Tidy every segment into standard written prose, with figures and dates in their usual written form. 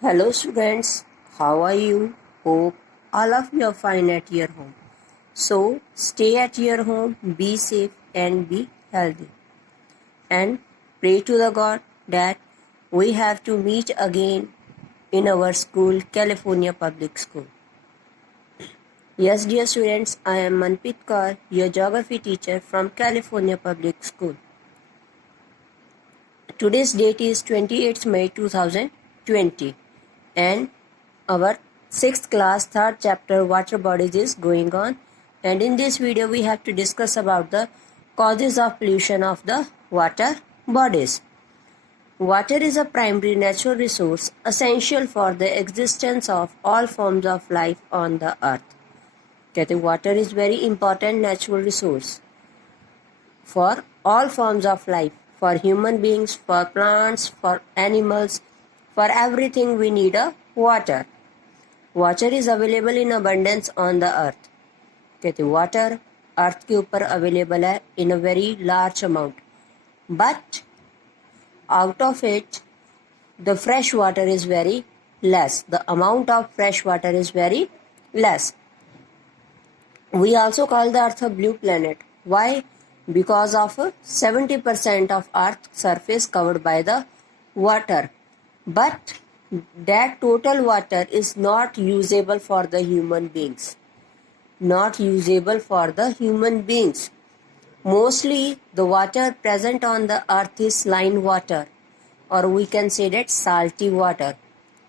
Hello students, how are you? Hope all of you are fine at your home. So stay at your home, be safe and be healthy. And pray to the God that we have to meet again in our school, California Public School. Yes, dear students, I am Manpreet Kaur, your geography teacher from California Public School. Today's date is 28th May 2020 and our 6th class 3rd chapter water bodies is going on, and in this video we have to discuss about the causes of pollution of the water bodies. Water is a primary natural resource essential for the existence of all forms of life on the earth. कहते water is very important natural resource for all forms of life, for human beings, for plants, for animals, for everything we need a water. Water is available in abundance on the earth. कहते water अर्थ के ऊपर available है in a very large amount, but out of it the fresh water is very less. The amount of fresh water is very less. We also call the earth a blue planet. Why? Because of 70% of earth's surface covered by the water, but that total water is not usable for the human beings. Not usable for the human beings. Mostly the water present on the earth is saline water, or we can say that salty water.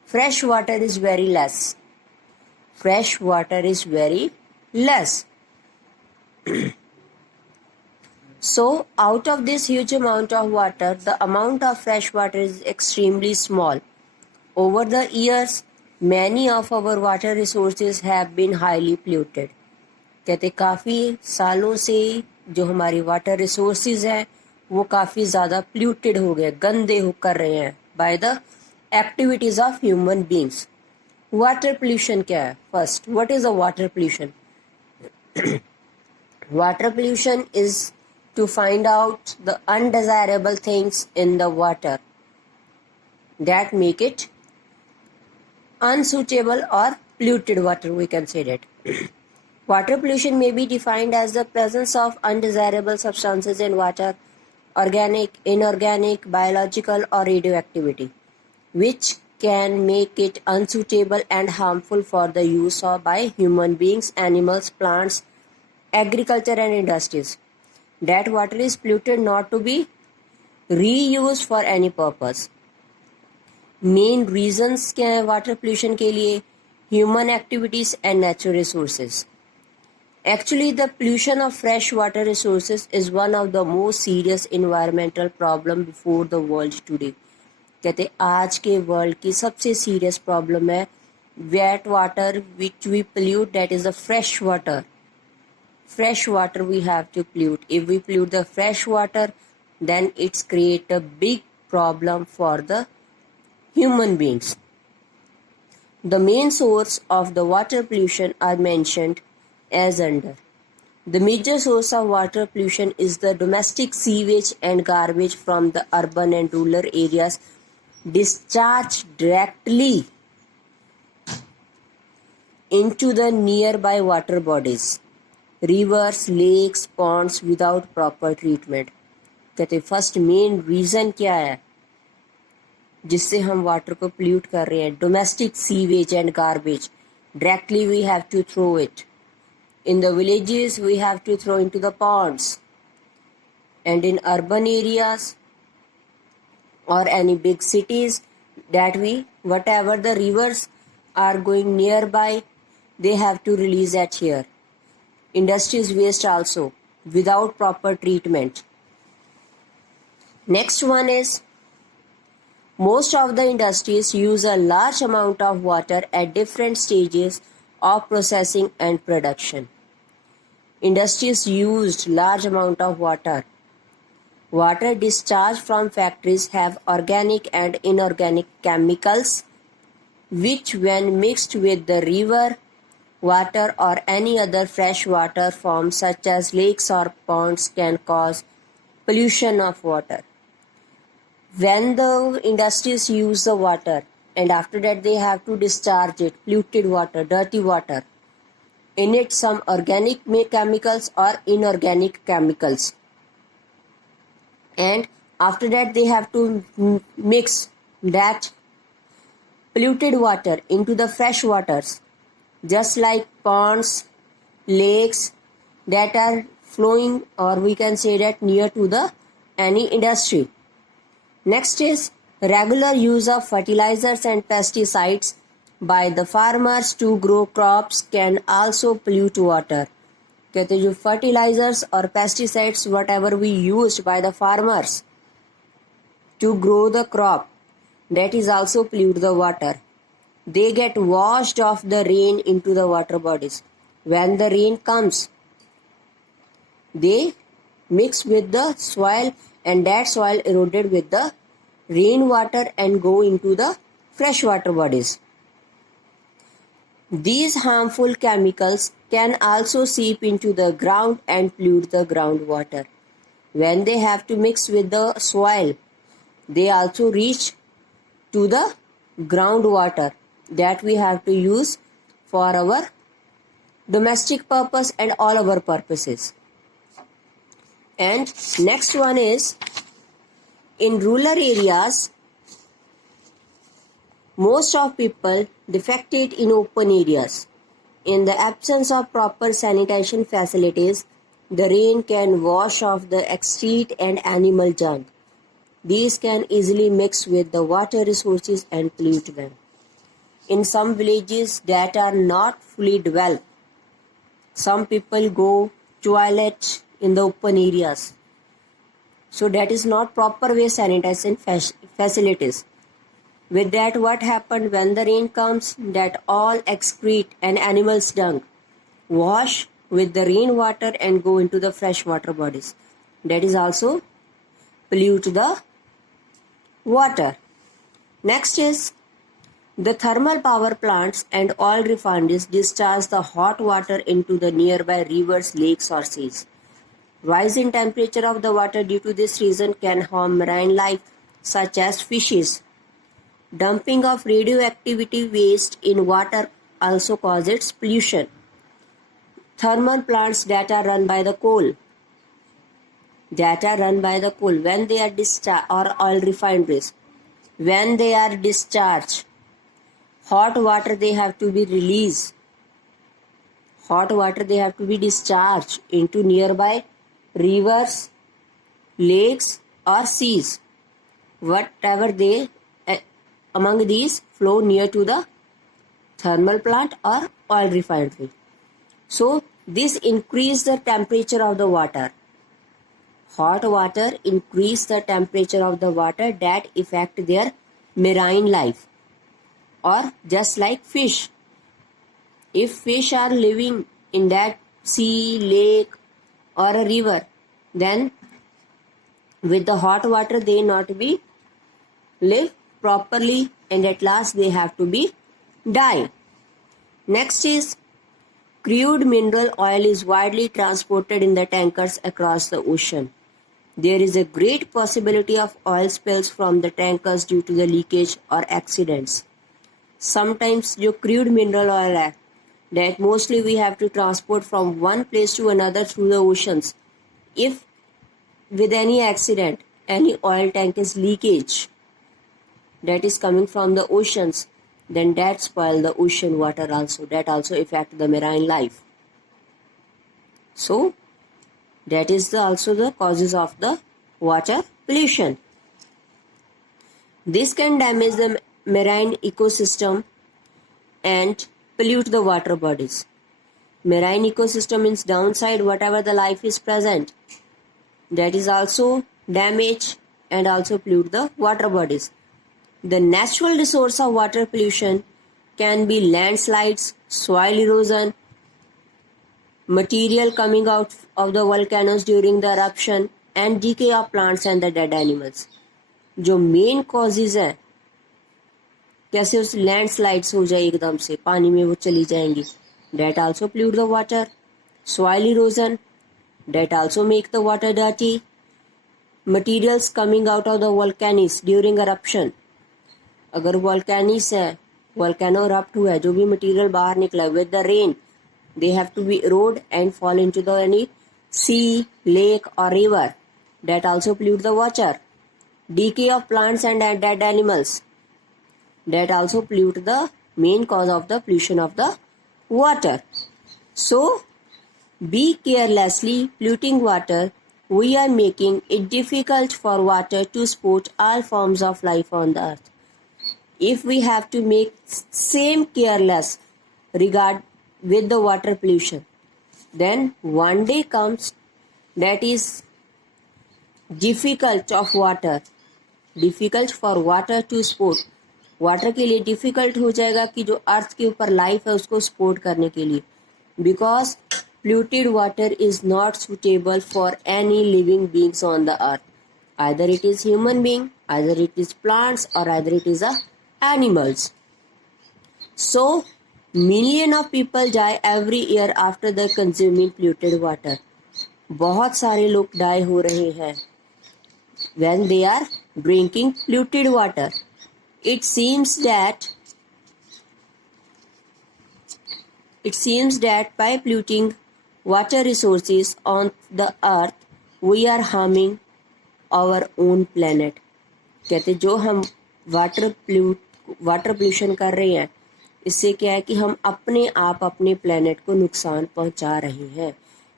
Fresh water is very less. Fresh water is very less. So out of this huge amount of water, the amount of fresh water is extremely small. Over the years, many of our water resources have been highly polluted. कहते काफ़ी सालों से जो हमारी water resources हैं वो काफ़ी ज़्यादा polluted हो गए, गंदे हो कर रहे हैं by the activities of human beings. Water pollution क्या है? First, what is a water pollution? Water pollution is to find out the undesirable things in the water that make it unsuitable or polluted water, we can say that. Water pollution may be defined as the presence of undesirable substances in water, organic, inorganic, biological or radioactivity, which can make it unsuitable and harmful for the use of by human beings, animals, plants, agriculture and industries. That water is polluted not to be reused for any purpose. Main reasons क्या है water pollution के लिए? Human activities and natural resources. Actually, the pollution of fresh water resources is one of the most serious environmental problem before the world today. कहते आज के world की सबसे serious problem है wet water which we pollute, that is the fresh water. Fresh water we have to pollute. If we pollute the fresh water, then it's create a big problem for the human beings. The main source of the water pollution are mentioned as under. The major source of water pollution is the domestic sewage and garbage from the urban and rural areas discharged directly into the nearby water bodies, rivers, lakes, ponds without proper treatment. कहते first main reason क्या है जिससे हम water को pollute कर रहे हैं? Domestic sewage and garbage. Directly we have to throw it. In the villages, we have to throw into the ponds. And in urban areas or any big cities, that whatever the rivers are going nearby, they have to release that here. Industries waste also, without proper treatment. Next one is, most of the industries use a large amount of water at different stages of processing and production. Industries used large amount of water. Water discharged from factories have organic and inorganic chemicals which when mixed with the river water or any other fresh water forms such as lakes or ponds can cause pollution of water. When the industries use the water and after that they have to discharge it, polluted water, dirty water. In it some organic chemicals or inorganic chemicals. And after that they have to mix that polluted water into the fresh waters, just like ponds, lakes that are flowing, or we can say that near to the any industry. Next is regular use of fertilizers and pesticides by the farmers to grow crops can also pollute water. कहते हैं जो fertilizers or pesticides whatever we used by the farmers to grow the crop, that is also pollute the water. They get washed off the rain into the water bodies. When the rain comes, they mix with the soil and that soil eroded with the rainwater and go into the freshwater bodies. These harmful chemicals can also seep into the ground and pollute the groundwater. When they have to mix with the soil, they also reach to the groundwater that we have to use for our domestic purpose and all our purposes. And next one is, in rural areas, most of people defecate in open areas. In the absence of proper sanitation facilities, the rain can wash off the excrete and animal junk. These can easily mix with the water resources and pollute them. In some villages that are not fully developed, some people go toilet in the open areas. So that is not proper way sanitation facilities. With that, what happened when the rain comes, that all excrete and animals dung wash with the rainwater and go into the freshwater bodies. That is also pollute the water. Next is the thermal power plants and oil refineries discharge the hot water into the nearby rivers, lakes or seas. Rise in temperature of the water due to this reason can harm marine life such as fishes. Dumping of radioactivity waste in water also causes pollution. Thermal plants that are run by the coal, when they are discharged, or oil refineries, when they are discharged, hot water they have to be released. Hot water they have to be discharged into nearby rivers, lakes or seas. Whatever they among these flow near to the thermal plant or oil refinery. So this increase the temperature of the water. Hot water increase the temperature of the water that affect their marine life. Or just like fish. If fish are living in that sea, lake or a river, then with the hot water they not be live properly and at last they have to be die. Next is crude mineral oil is widely transported in the tankers across the ocean. There is a great possibility of oil spills from the tankers due to the leakage or accidents. Sometimes जो crude mineral oil है, that mostly we have to transport from one place to another through the oceans. If with any accident, any oil tank is leakage that is coming from the oceans, then that spoil the ocean water also. That also affect the marine life. So that is also the causes of the water pollution. This can damage the marine ecosystem and pollute the water bodies. Marine ecosystem means downside whatever the life is present. That is also damage and also pollute the water bodies. The natural resource of water pollution can be landslides, soil erosion, material coming out of the volcanoes during the eruption, and decay of plants and the dead animals. जो main causes है, कैसे उस landslides हो जाए एकदम से पानी में वो चली जाएंगी, that also pollute the water. Soil erosion, that also make the water dirty. Materials coming out of the volcanoes during eruption, अगर वॉल्केनिस है, वॉल्केनो रप्ट हुआ है, जो भी मटेरियल बाहर निकला है, with the rain they have to be erode and fall into the any sea, lake or river that also pollute the water. Decay of plants and dead animals that also pollute the main cause of the pollution of the water. So be carelessly polluting water. We are making it difficult for water to support all forms of life on the earth. If we have to make same careless regard with the water pollution, then one day comes that is difficult for water to support. Water के लिए difficult हो जाएगा कि जो अर्थ के ऊपर life है उसको सपोर्ट करने के लिए, because polluted water is not suitable for any living beings on the earth. Either it is human being, either it is plants, or either it is animals. So million of people die every year after the consuming polluted water. बहुत सारे लोग die हो रहे हैं when they are drinking polluted water. It seems that by polluting water resources on the earth, we are harming our own planet. कहते जो हम water pollution कर रहे हैं, इससे क्या है कि हम अपने आप अपने प्लेनेट को नुकसान पहुंचा रहे हैं,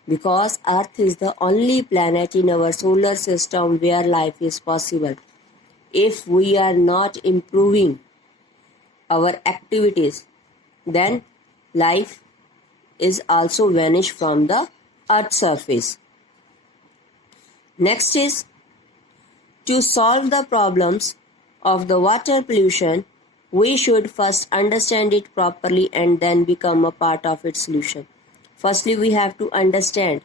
because earth is the only planet in our solar system where life is possible. If we are not improving our activities, then life is also vanished from the earth's surface. Next is to solve the problems of the water pollution, we should first understand it properly and then become a part of its solution. Firstly, we have to understand,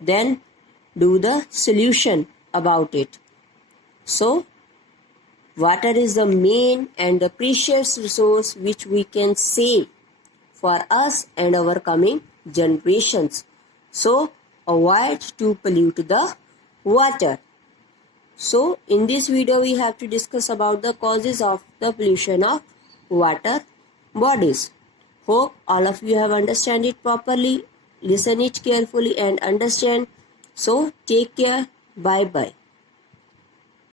then do the solution about it. So, water is the main and the precious resource which we can save for us and our coming generations. So, avoid to pollute the water. So, in this video, we have to discuss about the causes of the pollution of water bodies. Hope all of you have understand it properly, listen it carefully and understand. So, take care. Bye-bye.